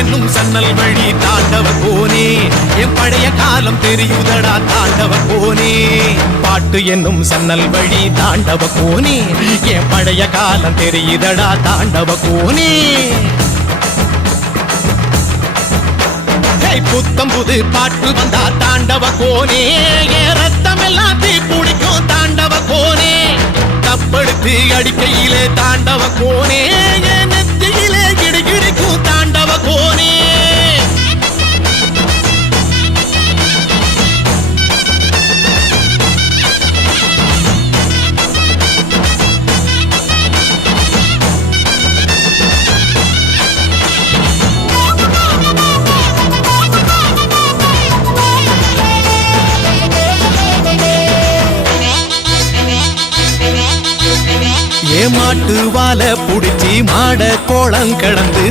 என்னும் சன்னல் வழி தாண்டவ கோனே என் பழைய காலம் தெரியுதடா தாண்டவ கோனே பாட்டு என்னும் சன்னல் வழி தாண்டவ கோனே என் பழைய காலம் தெரியுதடா தாண்டவ கோனே புத்தம் புது பாட்டு வந்தா தாண்டவ கோனே ரத்தம் எல்லாம் தீ பிடிக்கும் தாண்டவ கோனே தப்படுத்து அடிக்கையிலே தாண்டவ கோனே நெத்தியிலே கிடுகிடுக்கும் தாண்டவ கோனே மாட்டு வாழ புடிச்சி மாட கோளம் கடந்து